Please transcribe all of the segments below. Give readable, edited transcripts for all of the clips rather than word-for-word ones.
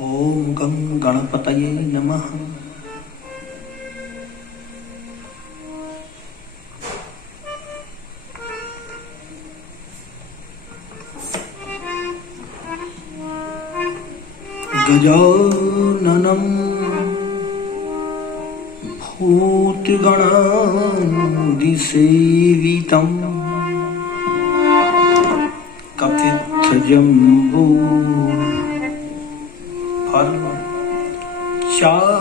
ओम गं गणपतये नमः। गजाननं भूतगणादिसेवितं कपित्थजम्बो चारुभक्षणम्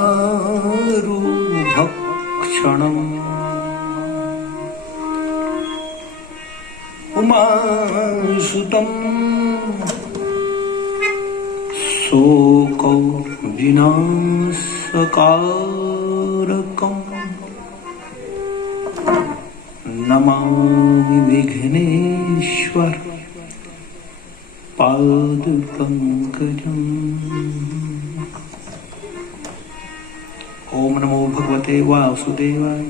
उमासुतं शोकविनाशकारकम् नमामि विघ्नेश्वर पादपङ्कजम्। ओम नमो भगवते वासुदेवाय।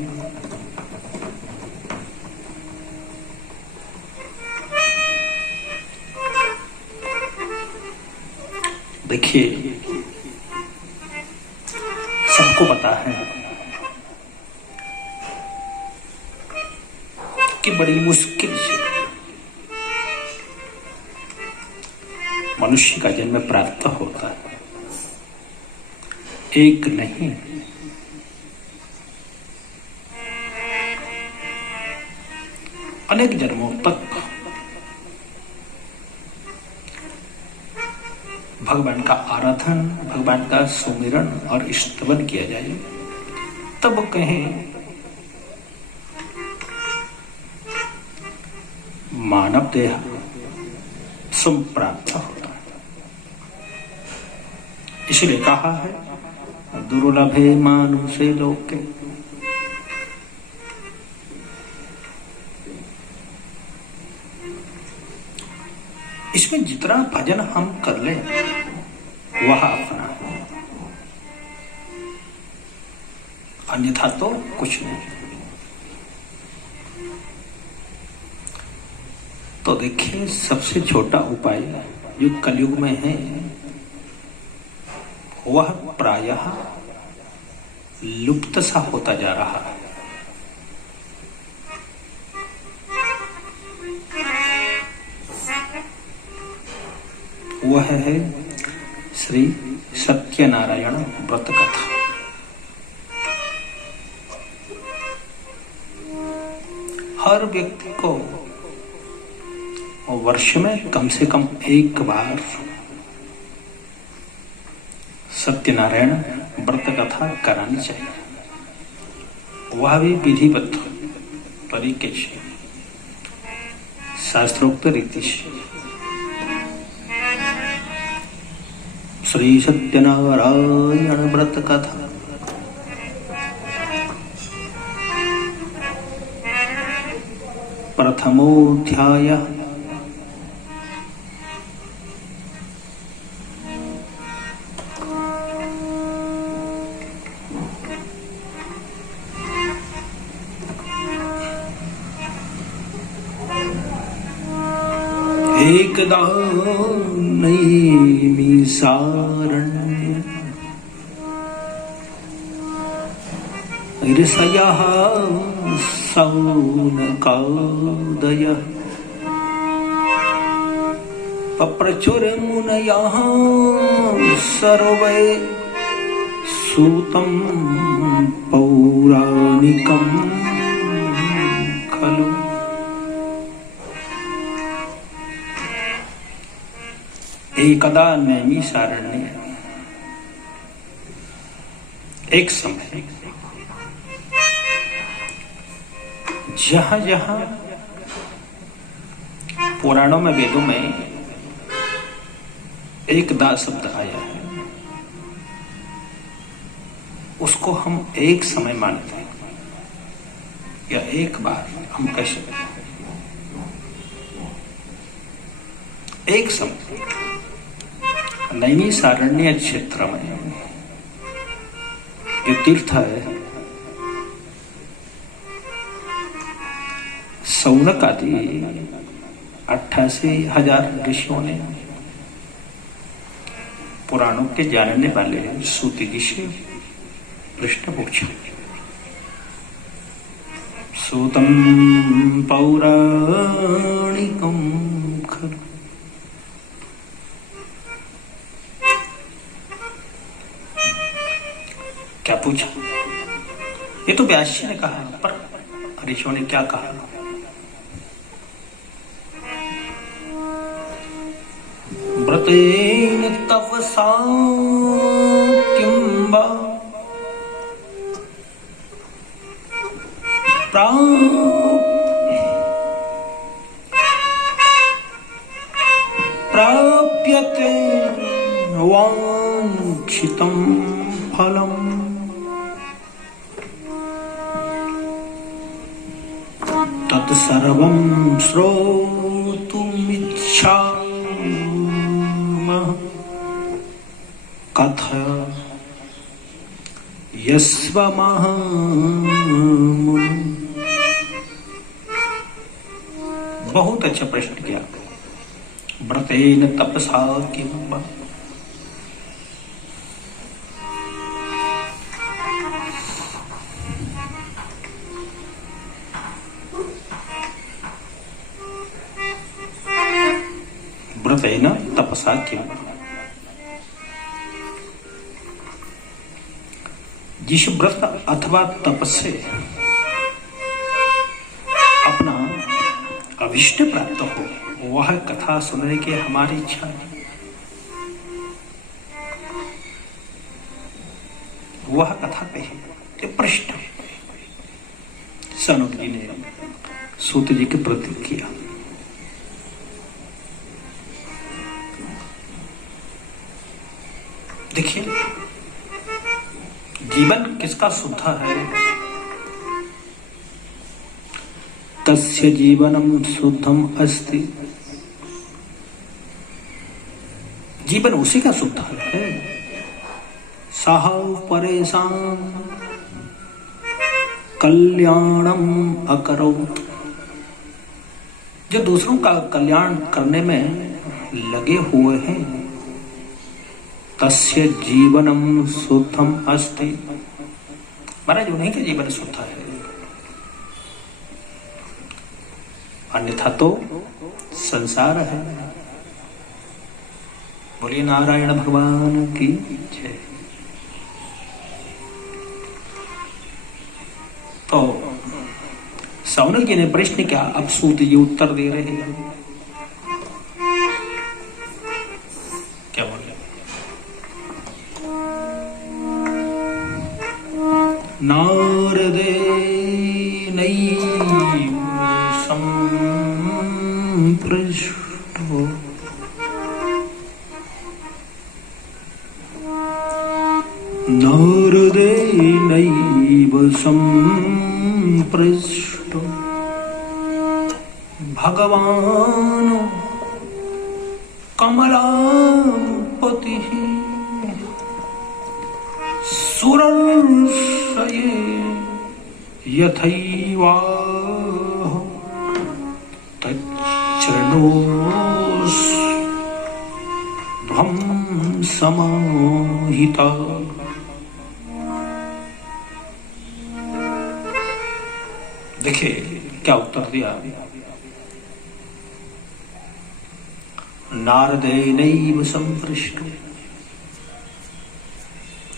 देखिए, सबको पता है कि बड़ी मुश्किल से मनुष्य का जन्म प्राप्त होता है। एक नहीं, अनेक जन्मों तक भगवान का आराधन, भगवान का सुमिरन और स्तवन किया जाए, तब कहें मानव देह संप्राप्त होता है। इसलिए कहा है दुर्लभे मानुषे लोके। इसमें जितना भजन हम कर लें वह अपना है, अन्यथा तो कुछ नहीं। तो देखिए, सबसे छोटा उपाय जो कलयुग में है वह प्रायः लुप्त सा होता जा रहा है। वह है श्री सत्यनारायण व्रत कथा। हर व्यक्ति को वर्ष में कम से कम एक बार सत्यनारायण व्रत कथा करानी चाहिए, वह भी विधिवत तरीके से, शास्त्रोक्त रीति से। श्री सत्यनारायण व्रत कथा। प्रथमोऽध्याय। एकदा नैमिषारण्ये ऋषयः शौनकादयः पप्रचुर्मुनयः सर्वे सूतं पौराणिकं खलु। एकदा नैमिषारण्य, एक समय जहां जहां पुराणों में, वेदों में एकदा शब्द आया है, उसको हम एक समय मानते हैं या एक बार हम कह सकते हैं। एक समय नैमिषारण्य क्षेत्र में जो तीर्थ है, शौनक आदि 88,000 ऋषियों ने पुराणों के जानने वाले सूत जी से प्रश्न पूछा। सूतम पौराणिकम खलु, क्या पूछा? ये तो व्यास जी ने कहा, पर ऋषियों ने क्या कहा? व्रतेन तपसा किं वा प्राप्यते वाञ्छितं फलम्। तत्सर्वं श्रोतुमिच्छामः कथयस्व महामुने। बहुत अच्छा प्रश्न किया। व्रतेन तपसा किं वा, व्रतेन तपसा किं वा। जिस व्रत अथवा तप से अपना अभिष्ट प्राप्त हो, वह कथा सुनने की हमारी इच्छा है। वह कथा कही, ये प्रश्न सनक जी ने सूत जी के प्रति किया। देखिए, जीवन किसका शुद्ध है? तस्य जीवनम शुद्धम अस्ति। जीवन उसी का शुद्ध है। सह परेशान कल्याणम अकरोत्। जो दूसरों का कल्याण करने में लगे हुए हैं, तस्य जीवनम शुद्धम अस्ति। महाराज, उन्हीं का जीवन शुद्ध है, अन्यथा तो संसार है। बोलिए नारायण भगवान की जय। तो सौनक जी ने प्रश्न किया, अब सूत जी उत्तर दे रहे हैं। क्या बोले? नारदेनैव सम्पृष्टो नारदेनैव सम्पृष्टो भगवान् कमलापतिः सुरर्षये यथैवाह तच्छृणोस्त्वं समाहिता। देखिए क्या उत्तर दिया। नारदेनैव सम्पृष्टो।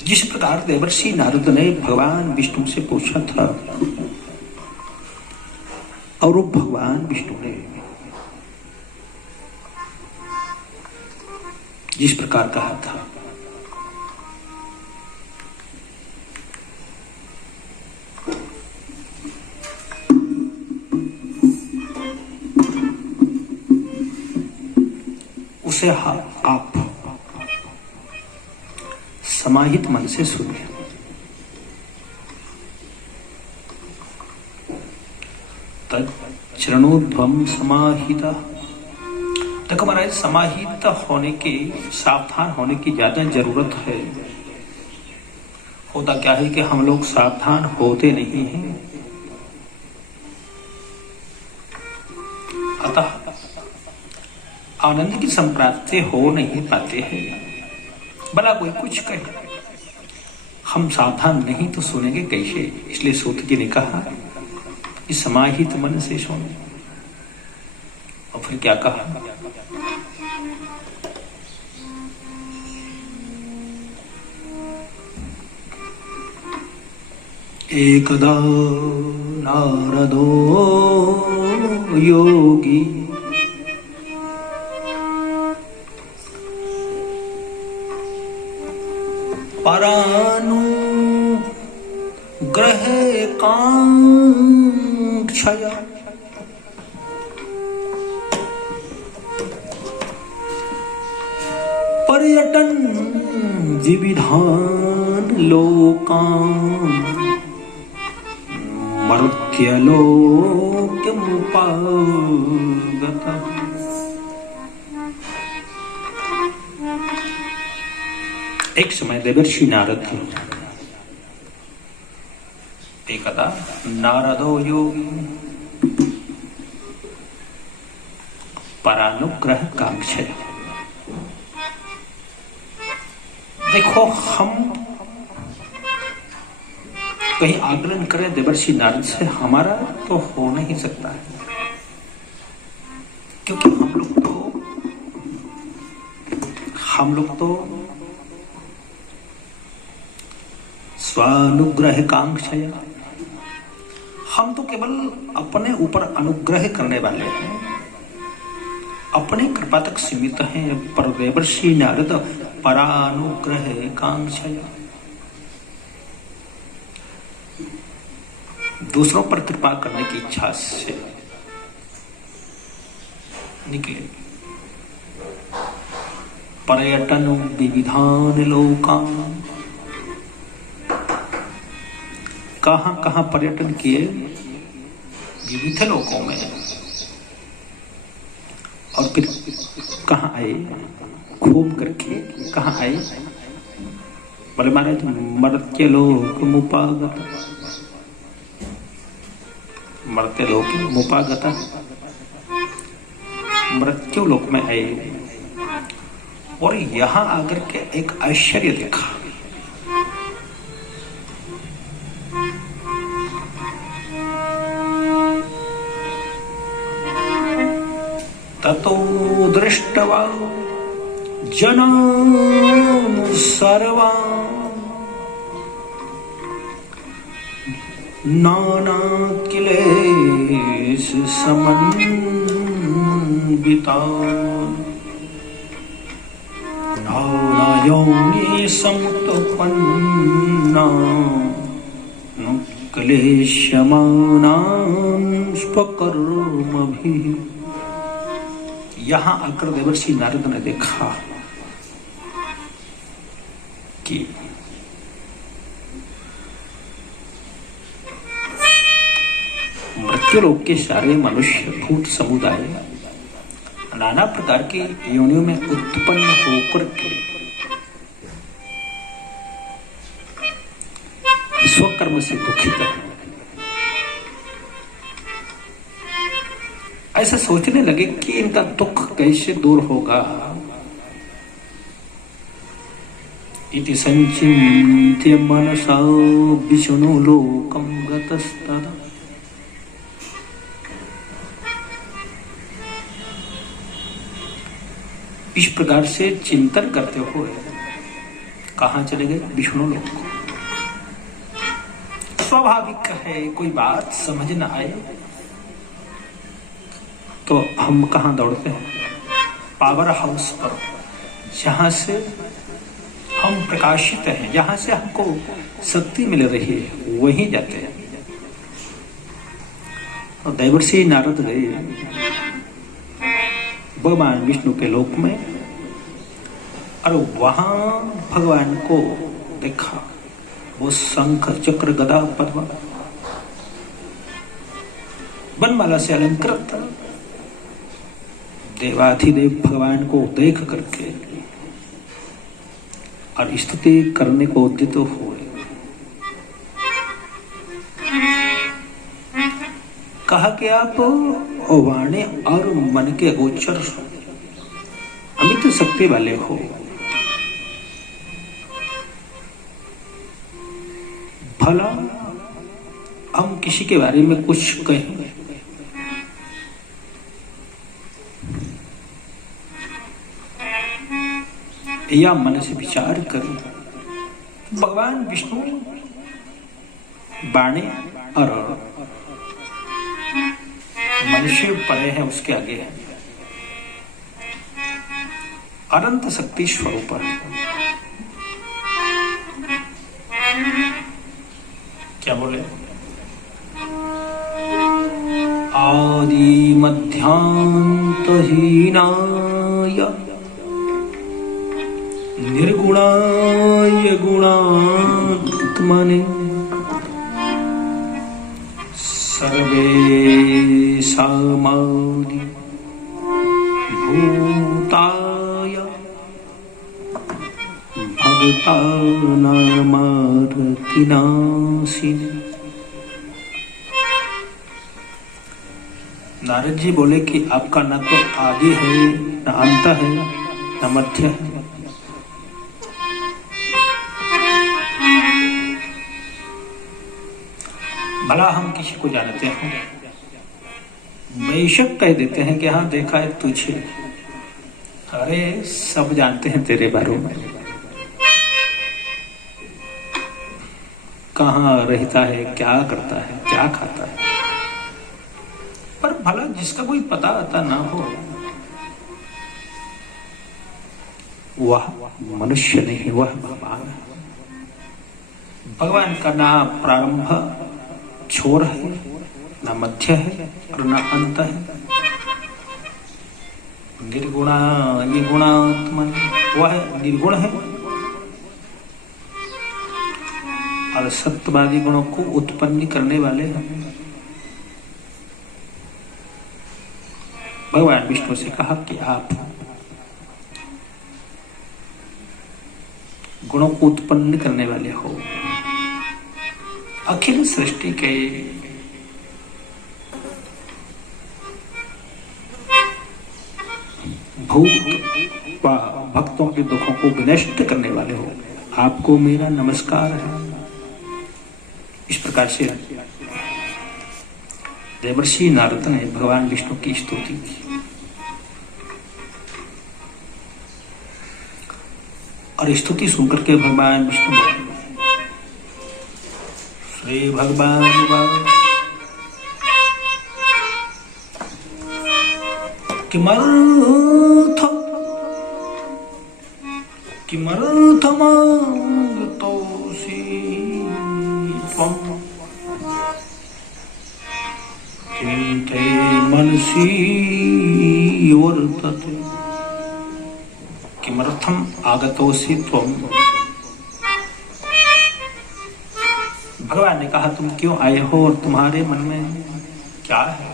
जिस प्रकार देवर्षि नारद ने भगवान विष्णु से पूछा था, और वो भगवान विष्णु ने जिस प्रकार कहा था, उसे आप समाहित मन से सुनिए। तच्छृणोध्वं समाहिता। देखो महाराज, समाहित होने की, सावधान होने की ज्यादा जरूरत है। होता क्या है कि हम लोग सावधान होते नहीं हैं, अतः आनंद की संप्राप्ति हो नहीं पाते हैं। भला कोई कुछ कहे, हम सावधान नहीं तो सुनेंगे कैसे। इसलिए सूत जी ने कहा कि समाहित मन से सुने। और फिर क्या कहा, एकदा नारदो योगी परानुग्रह कांक्षया पर्यटन विविधान लोकान् मर्त्यलोकमुपागतः। एक समय देवर्षि नारद थे। एकदा नारदो योगी परानुग्रह कांक्षय। देखो, हम कहीं आकलन करें देवर्षि नारद से, हमारा तो हो नहीं सकता है, क्योंकि हम लोग तो स्वानुग्रह कांक्षया, हम तो केवल अपने ऊपर अनुग्रह करने वाले हैं, अपनी कृपा तक सीमित हैं। पर देवर्षि नारद परानुग्रह कांक्षया, दूसरों पर कृपा करने की इच्छा से निकले। पर्यटन विविधान लोकान्, कहां कहां पर्यटन किए, विविध लोकों में। और फिर कहां आए, घूम करके कहां आए, बोले महाराज मर्त्यलोक मुपागत, मर्त्यलोक मुपागत, मृत्यु लोक में आए। और यहां आकर के एक आश्चर्य देखा। ततो दृष्ट्वा जनान् सर्वान् नानाक्लेश समन्वितान् नानायोनि समुत्पन्नान् क्लेशमानान् स्वकर्मभिः। यहां आकर देवर्षि नारद ने देखा कि मृत्युलोक के सारे मनुष्य भूत समुदाय नाना प्रकार की योनियों में उत्पन्न होकर के स्वकर्म से दुखित है। ऐसा सोचने लगे कि इनका दुख कैसे दूर होगा। इति संचिन्त्य मनसा विष्णु लोकं गतस्तदा। इस प्रकार से चिंतन करते हुए कहां चले गए, विष्णु लोक को। स्वाभाविक है, कोई बात समझ न आए तो हम कहां दौड़ते हैं, पावर हाउस पर, जहां से हम प्रकाशित हैं, जहां से हमको शक्ति मिल रही है, वहीं जाते हैं। और देवर्षि नारद गए भगवान विष्णु के लोक में, और वहां भगवान को देखा। वो शंख चक्र गदा पद्म बनमाला से अलंकृत देवाधिदेव भगवान को देख करके और स्तुति करने को उद्यत हुए। कहा कि आप वाणी और मन के गोचर अमित शक्ति वाले हो, भला हम किसी के बारे में कुछ कहें, या मन से विचार करें, भगवान विष्णु बाणे और मनुष्य परे है, उसके आगे है, अनंत शक्ति स्वरूप है। क्या बोले? आदि मध्यांत हीनाय निर्गुणाय गुणात्मने सर्वेषामादि भूताय भगतानामार्तिनाशिने। नारद जी बोले कि आपका न तो आदि है, न अंत है, न मध्य है। भला हम किसी को जानते हैं, बेशक कह देते हैं कि हाँ देखा है तुझे, अरे सब जानते हैं तेरे बारे में, कहाँ रहता है, क्या करता है, क्या खाता है। पर भला जिसका कोई पता आता ना हो, वह मनुष्य नहीं, वह भगवान है। भगवान का ना प्रारंभ छोर है, न मध्य है और न अंत है। निर्गुणा ये गुणात्मन, वह निर्गुण है और सत्यवादी गुणों को उत्पन्न करने वाले हैं। भगवान विष्णु से कहा कि आप गुणों को उत्पन्न करने वाले हो, अखिल सृष्टि के भूत व भक्तों के दुखों को विनष्ट करने वाले हो, आपको मेरा नमस्कार है। इस प्रकार से देवर्षि नारद ने भगवान विष्णु की स्तुति की। और स्तुति सुनकर के भगवान विष्णु बोले, श्री भगवान किमर्थमागतोऽसि त्वं किं ते मनसि वर्तते। किमर्थम आगतोऽसि त्वं, भगवान ने कहा तुम क्यों आए हो और तुम्हारे मन में क्या है।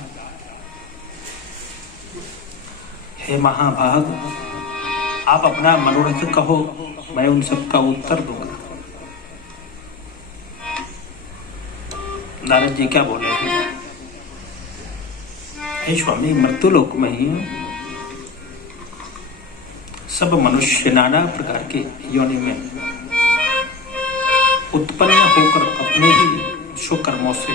हे महाभाग, आप अपना मनोरथ कहो, मैं उन सबका उत्तर दूंगा। नारद जी क्या बोले? हे स्वामी, मृत्युलोक में ही सब मनुष्य नाना प्रकार के योनि में उत्पन्न होकर अपने ही शुकर्मों से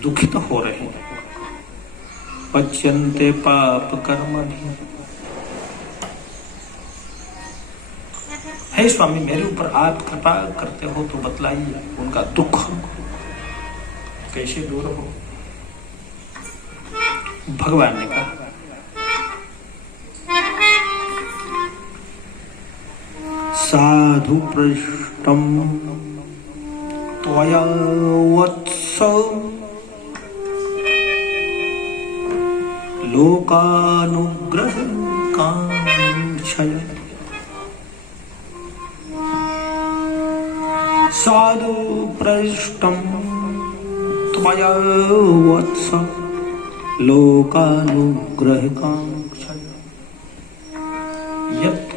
दुखित हो रहे हैं। पच्यन्ते पाप कर्म भी। हे स्वामी, मेरे ऊपर आप कृपा करते हो तो बतलाइए उनका दुख कैसे दूर हो। भगवान ने कहा, साधु पृष्टम त्वया वत्स लोकानुग्रह कांक्षय। साधु पृष्टम त्वया वत्स लोकानुग्रह कांक्षय। यत्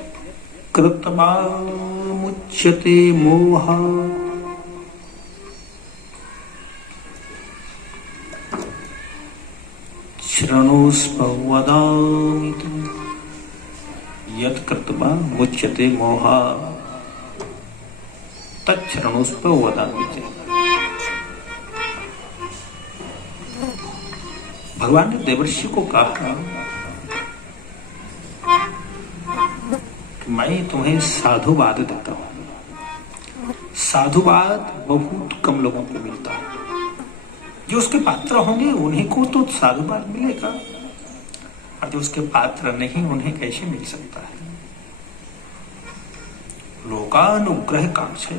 कृत्वा मुच्यते मोहा शृणुष्व वदामि। यत् कृत्वा मुच्यते मोहा तच्चरणोस्पो वदामि। भगवान ने देवर्षि को कहा कि मैं तुम्हें साधुवाद देता हूं। साधुवाद बहुत कम लोगों को मिलता है। जो उसके पात्र होंगे उन्हीं को तो साधुवाद मिलेगा, और जो उसके पात्र नहीं उन्हें कैसे मिल सकता है। लोकानुग्रह कांक्षे।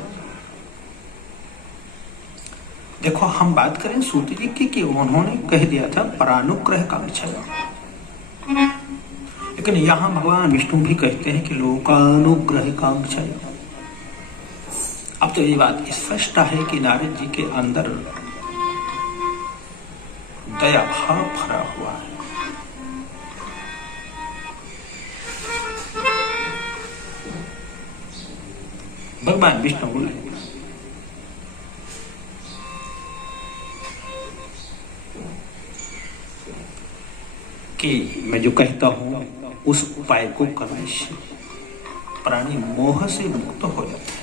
देखो हम बात करें सूत जी की कि उन्होंने कह दिया था परानुग्रह कांक्षा, लेकिन यहां भगवान विष्णु भी कहते हैं कि लोकानुग्रह कांक्षा। अब तो ये बात स्पष्ट है कि नारद जी के अंदर दया भाव भरा हुआ है। भगवान विष्णु बोले कि मैं जो कहता हूं उस उपाय को करने से प्राणी मोह से मुक्त हो जाता है।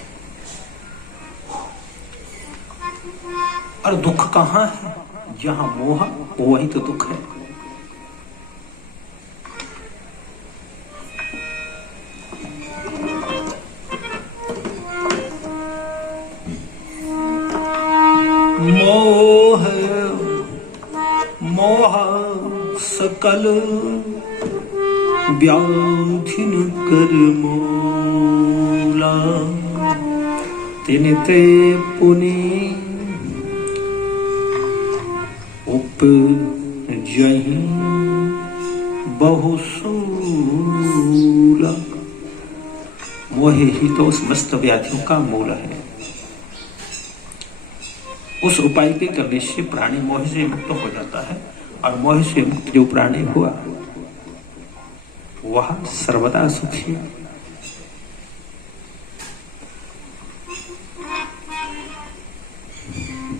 और दुख कहां है? जहां मोह वही तो दुख है। मोह मोह सकल व्याधिन कर मूला, तिन ते पुनि उपजहि बहुसूला। मोह ही तो समस्त व्याधियों का मूल है। उस उपाय के करने से प्राणी मोह से मुक्त हो जाता है, और मोह से मुक्त जो प्राणी हुआ वह सर्वदा सुखी।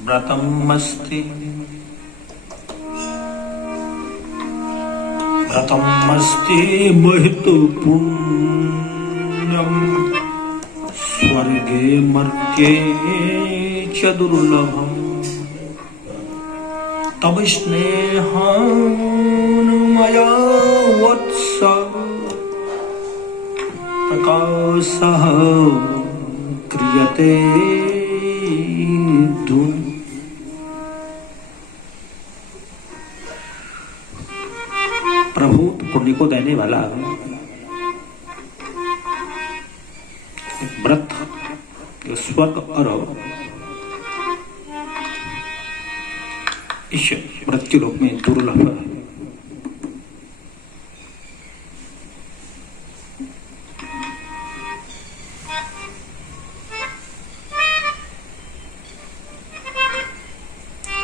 व्रतमस्ति महित पुण्यम स्वर्गे मर्त्ये च दुर्लभम, तब स्नेहान् मया वत्स प्रकाशः क्रियते धुन। प्रभु पुण्य को देने वाला व्रत जो स्वर्ग और इस मृत्यु लोक में दुर्लभ है।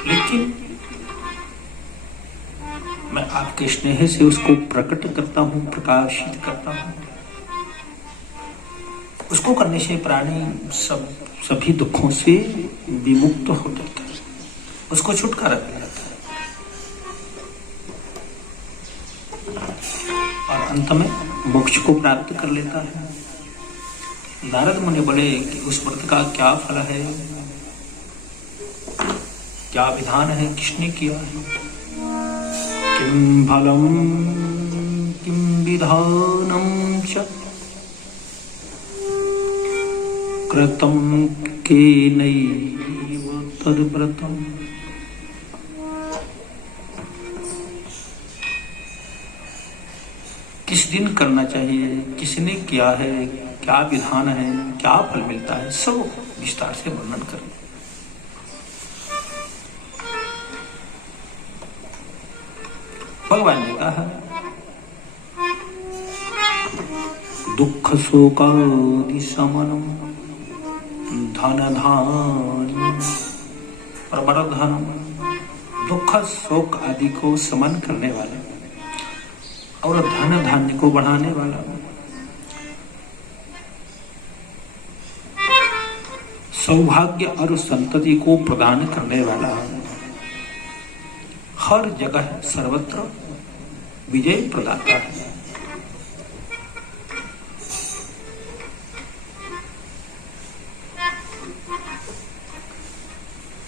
लेकिन मैं आपके स्नेह से उसको प्रकट करता हूं, प्रकाशित करता हूं। उसको करने से प्राणी सभी दुखों से विमुक्त हो जाता है, उसको छुटकारा मिल जाता है, और अंत में मोक्ष को प्राप्त कर लेता है। नारद मुनि बोले कि उस व्रत का क्या फल है, क्या विधान है, किसने किया है? किम फलम किम विधानम च कृतम केनैव तद्व्रतम्। किस दिन करना चाहिए, किसने किया है, क्या विधान है, क्या फल मिलता है, सब विस्तार से वर्णन करें। भगवान ने कहा दुख शोकादि शमनम धन धान्य प्रवर्धनम। दुख शोक आदि को समन करने वाले और धन धान्य को बढ़ाने वाला, सौभाग्य और संतति को प्रदान करने वाला, हर जगह सर्वत्र विजय प्रदाता है।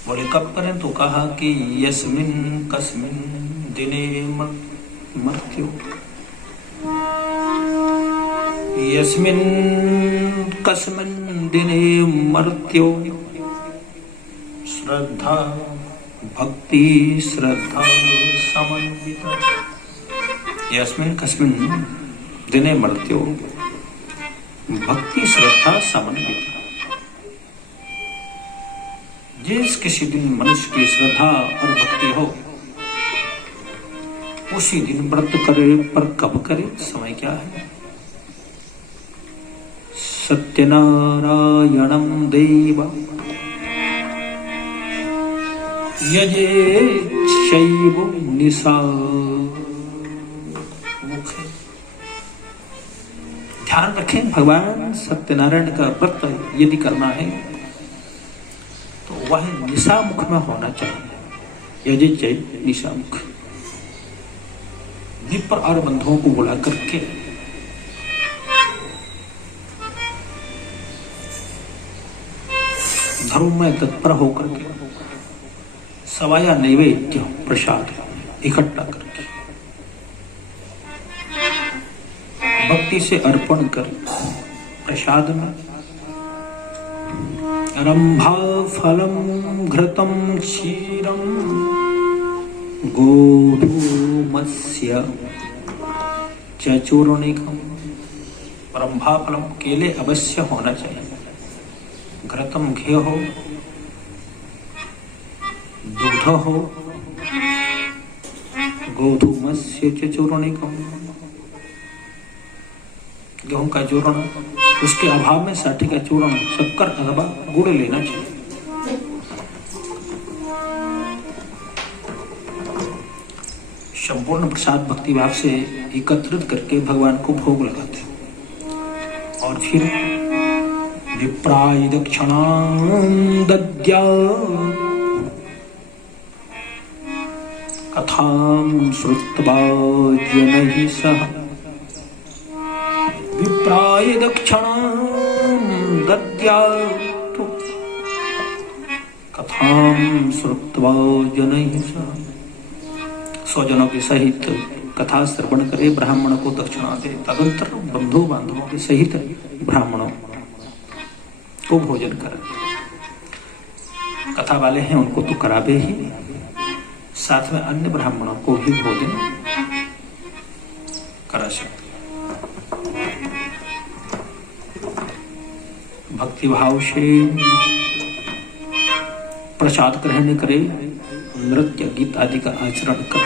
बोले कब करें, तो कहा कि यस्मिन कस्मिन दिने मृत्यु, यस्मिन कस्मिन दिने मृत्यु, श्रद्धा भक्ति श्रद्धा समन्विता। यस्मिन कस्मिन दिने मृत्यु भक्ति श्रद्धा समन्विता। जिस किसी दिन मनुष्य की श्रद्धा और भक्ति हो उसी दिन व्रत करे, पर कब करे, समय क्या है। सत्यनारायणं देव यजेच्छैव निशा मुखे। ध्यान रखें, भगवान सत्यनारायण का व्रत यदि करना है तो वह निशा मुख में होना चाहिए। यजेच्छैव निशा मुख। विप्र और बंधुओं को बुला करके धर्म में तत्पर होकर के सवाया नैवेद्य प्रसाद इकट्ठा करके भक्ति से अर्पण कर प्रसाद में रंभा फलम घृतम क्षीरम गोधूमस्य चूर्णिकम। रंभा फलम केले अवश्य होना चाहिए, घृतम घी हो, दूध हो, गोधूमस्य चूर्णिकम गेहूं का चूर्ण, उसके अभाव में साठी का चूर्ण, शक्कर अथवा गुड़ लेना चाहिए। संपूर्ण प्रसाद भक्ति भाव से एकत्रित करके भगवान को भोग लगाते और फिर विप्राय दक्षिणां दद्या कथां श्रुत्वा जनैः सह। विप्राय दक्षिणां दद्यात् कथां श्रुत्वा जनैः सह। स्वजनों के सहित कथा श्रवण करे, ब्राह्मण को दक्षिणा दे, तदंतर बंधु बांधवों के सहित ब्राह्मणों को भोजन कराए। कथा वाले हैं उनको तो करावे ही, साथ में अन्य ब्राह्मणों को भी भोजन करा सकते। भक्ति भाव से प्रसाद ग्रहण करे, नृत्य गीत आदि का आचरण कर।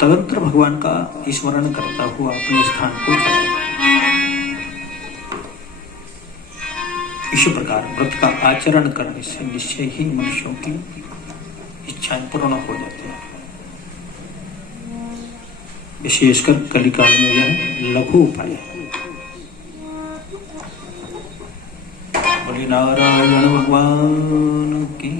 तदंतर भगवान का स्मरण करता हुआ अपने स्थान को चला। इसी प्रकार व्रत का आचरण करने से निश्चय ही मनुष्यों की इच्छाएं पूर्ण हो जाती हैं। विशेषकर कलिकाल में यह लघु उपाय है। नारायण भगवान की